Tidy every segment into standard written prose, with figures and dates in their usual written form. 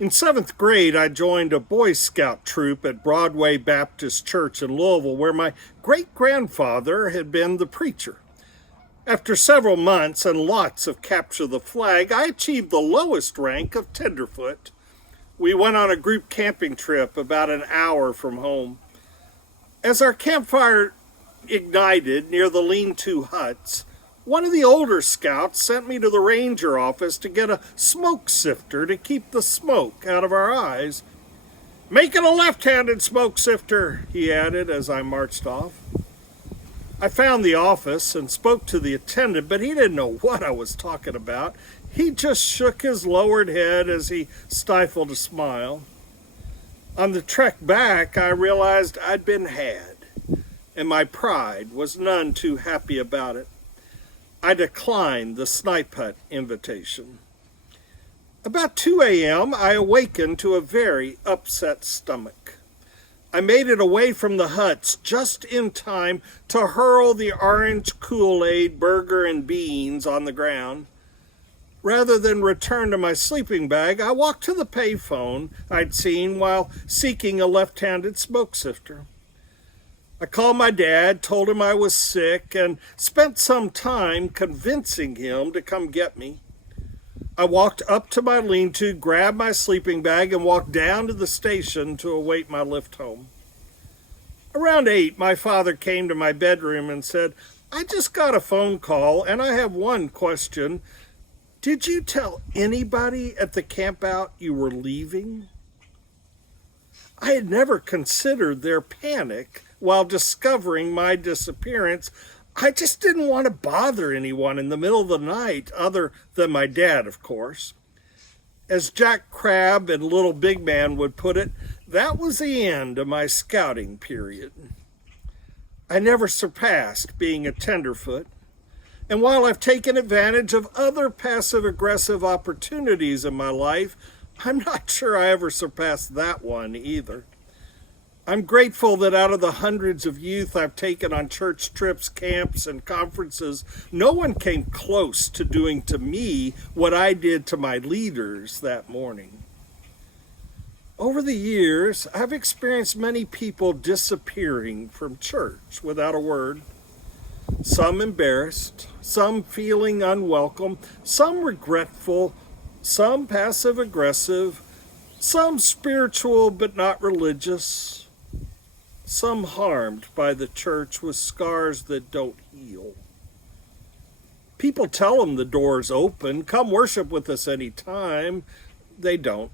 In seventh grade, I joined a Boy Scout troop at Broadway Baptist Church in Louisville, where my great grandfather had been the preacher. After several months and lots of capture the flag, I achieved the lowest rank of tenderfoot. We went on a group camping trip about an hour from home. As our campfire ignited near the lean-to huts, one of the older scouts sent me to the ranger office to get a smoke sifter to keep the smoke out of our eyes. "Make it a left-handed smoke sifter," he added as I marched off. I found the office and spoke to the attendant, but he didn't know what I was talking about. He just shook his lowered head as he stifled a smile. On the trek back, I realized I'd been had, and my pride was none too happy about it. I declined the snipe hut invitation. About 2 a.m., I awakened to a very upset stomach. I made it away from the huts just in time to hurl the orange Kool-Aid, burger, and beans on the ground. Rather than return to my sleeping bag, I walked to the payphone I'd seen while seeking a left-handed smoke sifter. I called my dad, told him I was sick, and spent some time convincing him to come get me. I walked up to my lean-to, grabbed my sleeping bag, and walked down to the station to await my lift home. Around 8, my father came to my bedroom and said, "I just got a phone call, and I have one question. Did you tell anybody at the campout you were leaving?" I had never considered their panic while discovering my disappearance. I just didn't want to bother anyone in the middle of the night, other than my dad, of course. As Jack Crabb and Little Big Man would put it, that was the end of my scouting period. I never surpassed being a tenderfoot, and while I've taken advantage of other passive-aggressive opportunities in my life, I'm not sure I ever surpassed that one either. I'm grateful that out of the hundreds of youth I've taken on church trips, camps, and conferences, no one came close to doing to me what I did to my leaders that morning. Over the years, I've experienced many people disappearing from church without a word. Some embarrassed, some feeling unwelcome, some regretful, some passive-aggressive, some spiritual but not religious, some harmed by the church with scars that don't heal. People tell them the door's open, come worship with us anytime. They don't.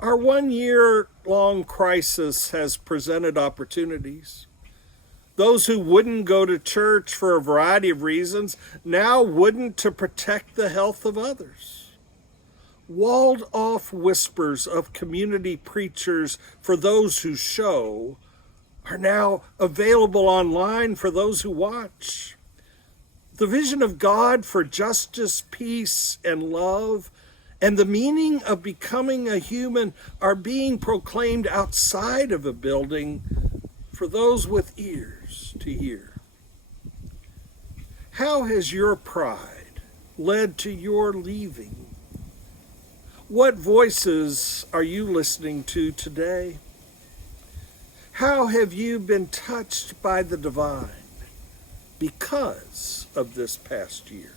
Our 1-year-long crisis has presented opportunities. Those who wouldn't go to church for a variety of reasons now wouldn't to protect the health of others. Walled-off whispers of community preachers for those who show are now available online for those who watch. The vision of God for justice, peace, and love, and the meaning of becoming a human are being proclaimed outside of a building for those with ears to hear. How has your pride led to your leaving? What voices are you listening to today? How have you been touched by the divine because of this past year?